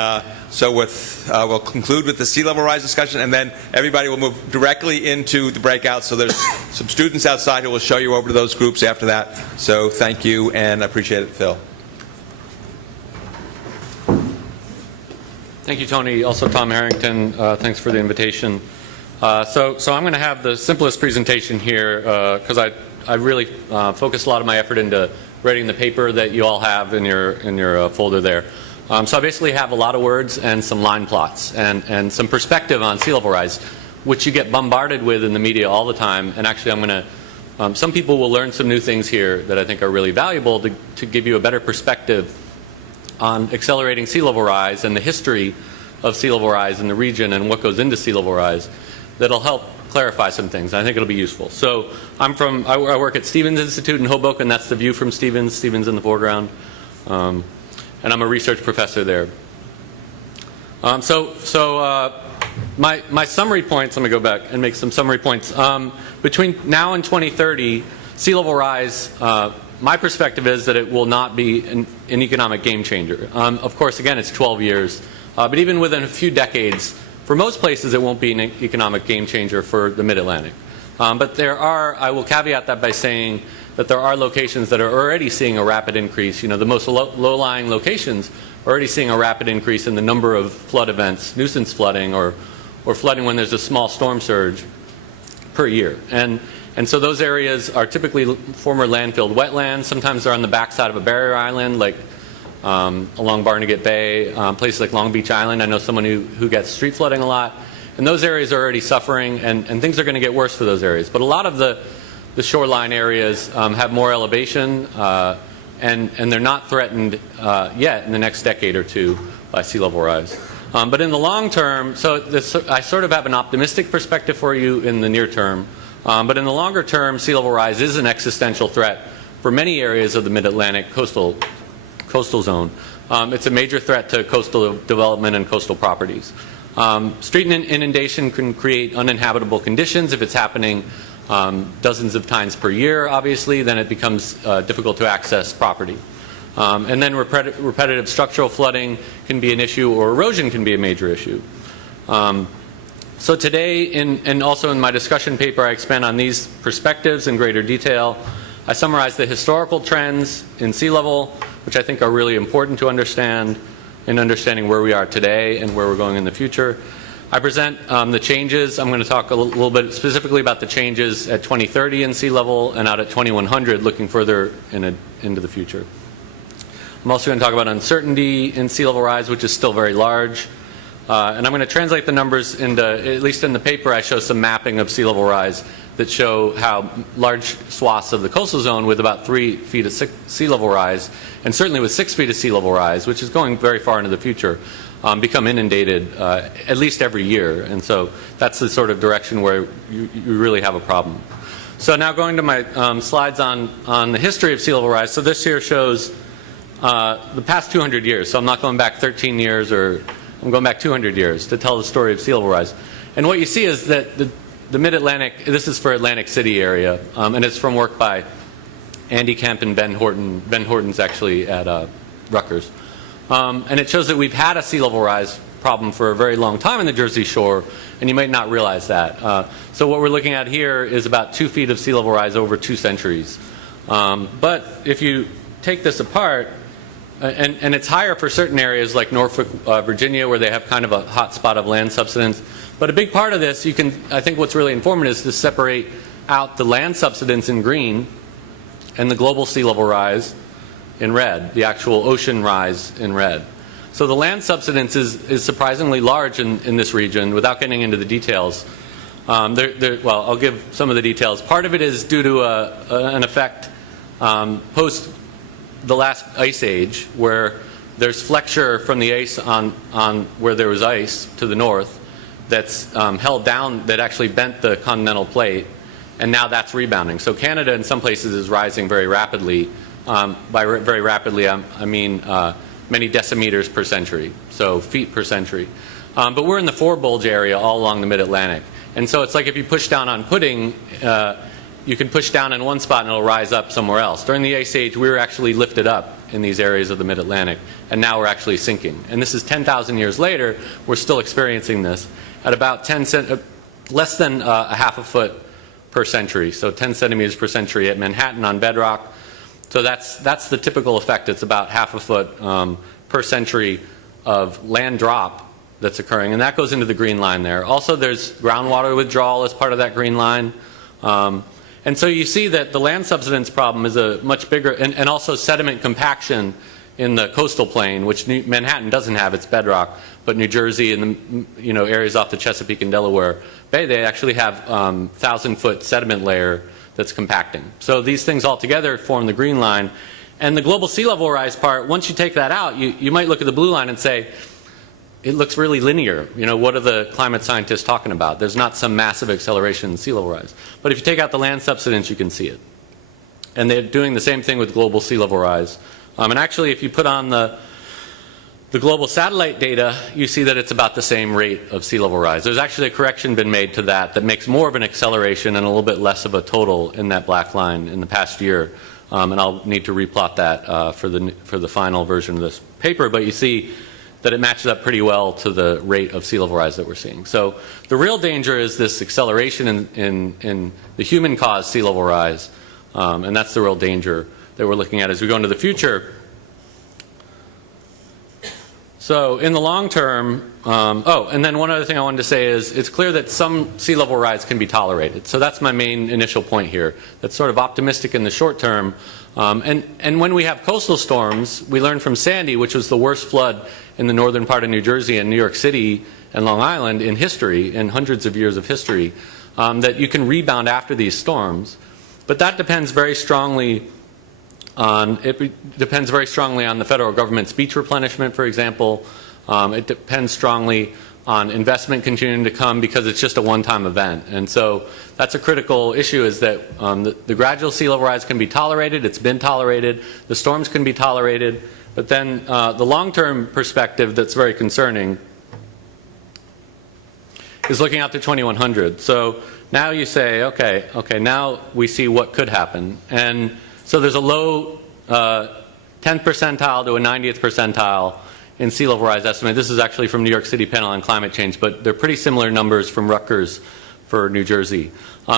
so we'll conclude with the sea level rise discussion, and then everybody will move directly into the breakout. So there's some students outside who will show you over to those groups after that. So thank you, and I appreciate it, Phil. Thank you, Tony. Also, Tom Harrington, thanks for the invitation. So I'm going to have the simplest presentation here because I really focused a lot of my effort into writing the paper that you all have in your folder there. So I basically have a lot of words and some line plots and some perspective on sea level rise, which you get bombarded with in the media all the time. And actually, I'm going to some people will learn some new things here that I think are really valuable to give you a better perspective on accelerating sea level rise and the history of sea level rise in the region and what goes into sea level rise that'll help clarify some things. I think it'll be useful. So I work at Stevens Institute in Hoboken. That's the view from Stevens. Stevens in the foreground. And I'm a research professor there. My summary points, let me go back and make some summary points. Between now and 2030, sea level rise, my perspective is that it will not be an economic game changer. Of course, again, it's 12 years. But even within a few decades, for most places, it won't be an economic game changer for the Mid-Atlantic. But I will caveat that by saying that there are locations that are already seeing a rapid increase. The most low-lying locations are already seeing a rapid increase in the number of flood events, nuisance flooding, or flooding when there's a small storm surge per year. And so those areas are typically former landfilled wetlands. Sometimes they're on the backside of a barrier island, like along Barnegat Bay, places like Long Beach Island. I know someone who gets street flooding a lot. And those areas are already suffering, and things are going to get worse for those areas. But a lot of the shoreline areas have more elevation, and they're not threatened yet in the next decade or two by sea level rise. But in the long term, I sort of have an optimistic perspective for you in the near term. But in the longer term, sea level rise is an existential threat for many areas of the Mid-Atlantic coastal coastal zone. It's a major threat to coastal development and coastal properties. Street inundation can create uninhabitable conditions. If it's happening dozens of times per year, obviously, then it becomes difficult to access property. And then repetitive structural flooding can be an issue, or erosion can be a major issue. So today, and also in my discussion paper, I expand on these perspectives in greater detail. I summarize the historical trends in sea level, which I think are really important to understand in understanding where we are today and where we're going in the future. I present the changes. I'm going to talk a little bit specifically about the changes at 2030 in sea level and out at 2100, looking further into the future. I'm also going to talk about uncertainty in sea level rise, which is still very large. And I'm going to translate the numbers into, at least in the paper, I show some mapping of sea level rise that show how large swaths of the coastal zone with about 3 feet of sea level rise, and certainly with 6 feet of sea level rise, which is going very far into the future, become inundated at least every year. And so that's the sort of direction where you really have a problem. So now going to my slides on the history of sea level rise. So this here shows the past 200 years. So I'm not going back 13 years, or I'm going back 200 years to tell the story of sea level rise. And what you see is that the mid-Atlantic, this is for Atlantic City area, and it's from work by Andy Kemp and Ben Horton. Ben Horton's actually at Rutgers. And it shows that we've had a sea level rise problem for a very long time in the Jersey Shore, and you might not realize that. So what we're looking at here is about 2 feet of sea level rise over 2 centuries. But if you take this apart, and it's higher for certain areas like Norfolk, Virginia, where they have kind of a hot spot of land subsidence. But a big part of this, I think what's really informative is to separate out the land subsidence in green and the global sea level rise in red, the actual ocean rise in red. So the land subsidence is surprisingly large in this region, without getting into the details. Well, I'll give some of the details. Part of it is due to an effect post the last ice age, where there's flexure from the ice on where there was ice to the north that's held down, that actually bent the continental plate, and now that's rebounding. So Canada in some places is rising very rapidly. By very rapidly, I mean many decimeters per century, so feet per century. But we're in the forebulge area all along the mid-Atlantic. And so it's like if you push down on pudding, you can push down in one spot and it'll rise up somewhere else. During the Ice Age, we were actually lifted up in these areas of the mid-Atlantic, and now we're actually sinking. And this is 10,000 years later, we're still experiencing this at about less than a half a foot per century, so 10 centimeters per century at Manhattan on bedrock. So that's the typical effect. It's about half a foot per century of land drop that's occurring, and that goes into the green line there. Also, there's groundwater withdrawal as part of that green line. And so you see that the land subsidence problem is a much bigger, and also sediment compaction in the coastal plain, which Manhattan doesn't have, it's bedrock, but New Jersey and the areas off the Chesapeake and Delaware Bay, they actually have 1,000-foot sediment layer that's compacting. So these things all together form the green line. And the global sea level rise part, once you take that out, you might look at the blue line and say, it looks really linear. What are the climate scientists talking about? There's not some massive acceleration in sea level rise. But if you take out the land subsidence, you can see it. And they're doing the same thing with global sea level rise. And actually, if you put on the global satellite data, you see that it's about the same rate of sea level rise. There's actually a correction been made to that makes more of an acceleration and a little bit less of a total in that black line in the past year. And I'll need to replot that for the final version of this paper. But you see that it matches up pretty well to the rate of sea level rise that we're seeing. So the real danger is this acceleration in the human-caused sea level rise, and that's the real danger that we're looking at as we go into the future. So in the long term, and then one other thing I wanted to say is it's clear that some sea level rise can be tolerated. So that's my main initial point here. That's sort of optimistic in the short term. And when we have coastal storms, we learned from Sandy, which was the worst flood in the northern part of New Jersey and New York City and Long Island in history, in hundreds of years of history, that you can rebound after these storms. But that depends very strongly on the federal government's beach replenishment, for example. It depends strongly on investment continuing to come because it's just a one-time event. And so that's a critical issue, is that the gradual sea level rise can be tolerated. It's been tolerated. The storms can be tolerated. But then the long-term perspective that's very concerning is looking out to 2100. So now you say, okay, now we see what could happen. And so there's a low 10th percentile to a 90th percentile in sea level rise estimate. This is actually from New York City panel on climate change, but they're pretty similar numbers from Rutgers for New Jersey.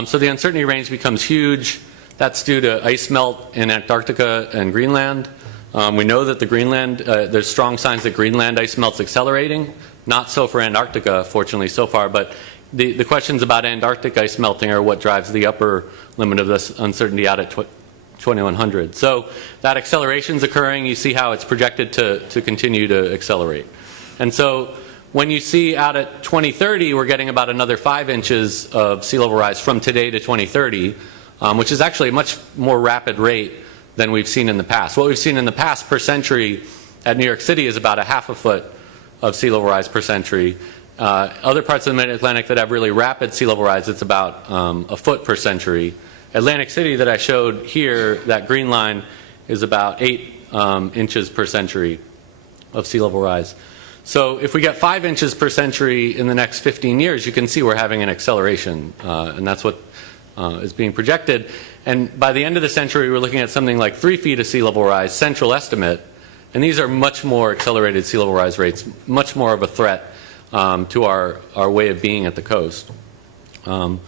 So the uncertainty range becomes huge. That's due to ice melt in Antarctica and Greenland. We know that the Greenland, there's strong signs that Greenland ice melt's accelerating. Not so for Antarctica, fortunately, so far, but the questions about Antarctic ice melting are what drives the upper limit of this uncertainty out at 2100. So that acceleration's occurring. You see how it's projected to continue to accelerate. And so when you see out at 2030, we're getting about another 5 inches of sea level rise from today to 2030, which is actually a much more rapid rate than we've seen in the past. What we've seen in the past per century at New York City is about a half a foot of sea level rise per century. Other parts of the Mid-Atlantic that have really rapid sea level rise, it's about a foot per century. Atlantic City that I showed here, that green line, is about 8 inches per century of sea level rise. So if we get 5 inches per century in the next 15 years, you can see we're having an acceleration, and that's what is being projected. And by the end of the century, we're looking at something like 3 feet of sea level rise, central estimate, and these are much more accelerated sea level rise rates, much more of a threat to our way of being at the coast. And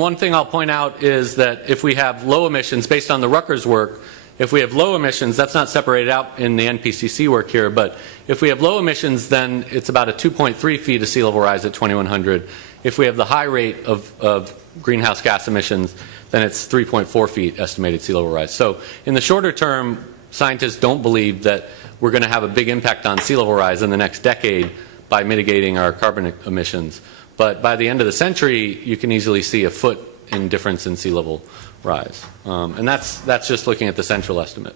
one thing I'll point out is that if we have low emissions, based on the Rutgers work, if we have low emissions, that's not separated out in the NPCC work here, but if we have low emissions, then it's about a 2.3 feet of sea level rise at 2100. If we have the high rate of greenhouse gas emissions, then it's 3.4 feet estimated sea level rise. So in the shorter term, scientists don't believe that we're going to have a big impact on sea level rise in the next decade by mitigating our carbon emissions. But by the end of the century, you can easily see a foot in difference in sea level rise. And that's just looking at the central estimate.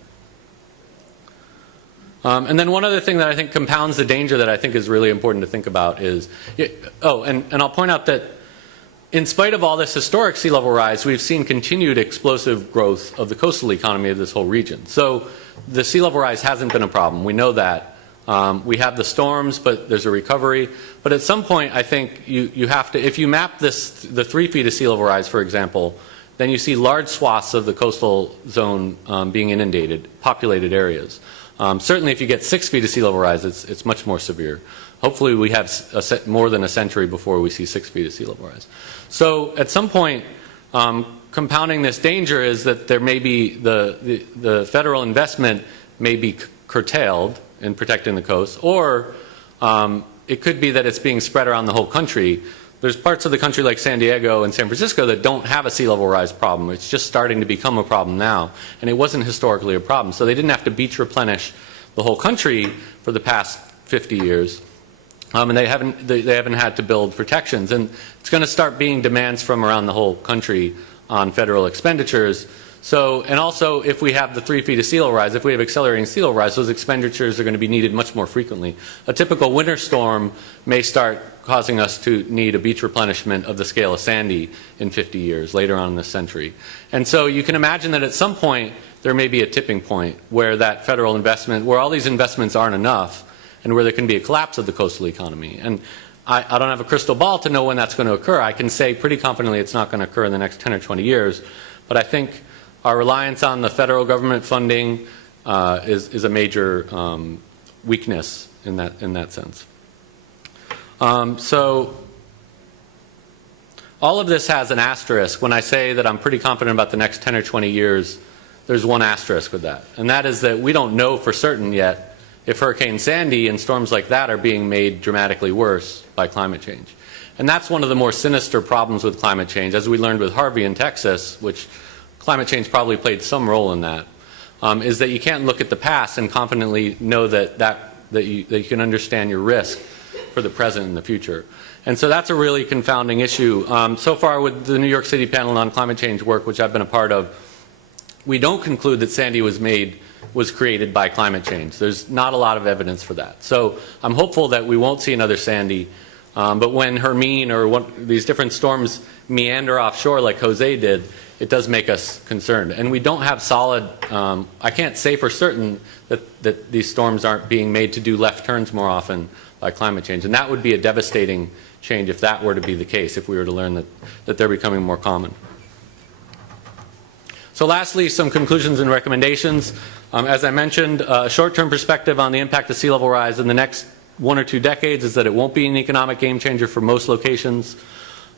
And then one other thing that I think compounds the danger that I think is really important to think about is, and I'll point out that in spite of all this historic sea level rise, we've seen continued explosive growth of the coastal economy of this whole region. So the sea level rise hasn't been a problem. We know that. We have the storms, but there's a recovery. But at some point, I think you have to, if you map the 3 feet of sea level rise, for example, then you see large swaths of the coastal zone being inundated, populated areas. Certainly if you get 6 feet of sea level rise, it's much more severe. Hopefully we have more than a century before we see 6 feet of sea level rise. So at some point, compounding this danger is that there may be the federal investment may be curtailed in protecting the coast, or it could be that it's being spread around the whole country. There's parts of the country like San Diego and San Francisco that don't have a sea level rise problem. It's just starting to become a problem now, and it wasn't historically a problem. So they didn't have to beach replenish the whole country for the past 50 years, and they haven't had to build protections. And it's going to start being demands from around the whole country on federal expenditures. So, and also if we have the 3 feet of sea level rise, if we have accelerating sea level rise, those expenditures are going to be needed much more frequently. A typical winter storm may start causing us to need a beach replenishment of the scale of Sandy in 50 years, later on in this century. And so you can imagine that at some point there may be a tipping point where that federal investment, where all these investments aren't enough, and where there can be a collapse of the coastal economy. And I don't have a crystal ball to know when that's going to occur. I can say pretty confidently it's not going to occur in the next 10 or 20 years, but I think our reliance on the federal government funding is a major weakness in that sense. So all of this has an asterisk. When I say that I'm pretty confident about the next 10 or 20 years, there's one asterisk with that. And that is that we don't know for certain yet if Hurricane Sandy and storms like that are being made dramatically worse by climate change. And that's one of the more sinister problems with climate change, as we learned with Harvey in Texas, which climate change probably played some role in that, is that you can't look at the past and confidently know that you can understand your risk for the present and the future. And so that's a really confounding issue. So far with the New York City panel on climate change work, which I've been a part of, we don't conclude that Sandy was created by climate change. There's not a lot of evidence for that. So I'm hopeful that we won't see another Sandy. But when Hermine or these different storms meander offshore like Jose did, it does make us concerned. And we don't have solid, I can't say for certain that these storms aren't being made to do left turns more often by climate change. And that would be a devastating change if that were to be the case, if we were to learn that they're becoming more common. So lastly, some conclusions and recommendations. As I mentioned, a short-term perspective on the impact of sea level rise in the next 1 or 2 decades is that it won't be an economic game changer for most locations,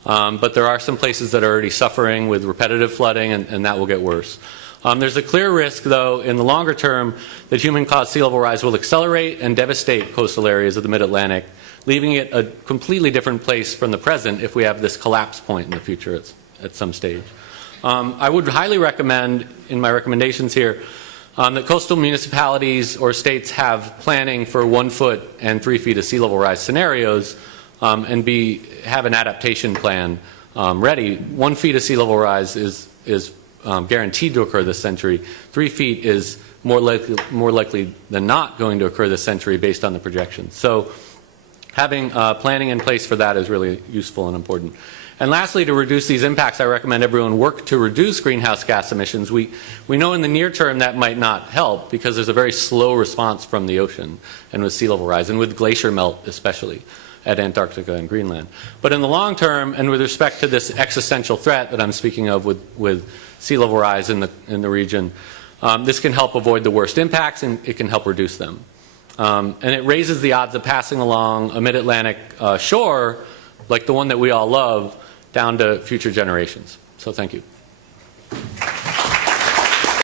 but there are some places that are already suffering with repetitive flooding, and that will get worse. There's a clear risk, though, in the longer term that human-caused sea level rise will accelerate and devastate coastal areas of the mid-Atlantic, leaving it a completely different place from the present if we have this collapse point in the future at some stage. I would highly recommend, in my recommendations here, that coastal municipalities or states have planning for 1 foot and 3 feet of sea level rise scenarios, and have an adaptation plan ready. 1 feet of sea level rise is guaranteed to occur this century. 3 feet is more likely than not going to occur this century based on the projections. So having planning in place for that is really useful and important. And lastly, to reduce these impacts, I recommend everyone work to reduce greenhouse gas emissions. We know in the near term that might not help because there's a very slow response from the ocean and with sea level rise and with glacier melt especially at Antarctica and Greenland. But in the long term, and with respect to this existential threat that I'm speaking of with sea level rise in the region, this can help avoid the worst impacts and it can help reduce them. And it raises the odds of passing along a mid-Atlantic shore like the one that we all love down to future generations. So thank you.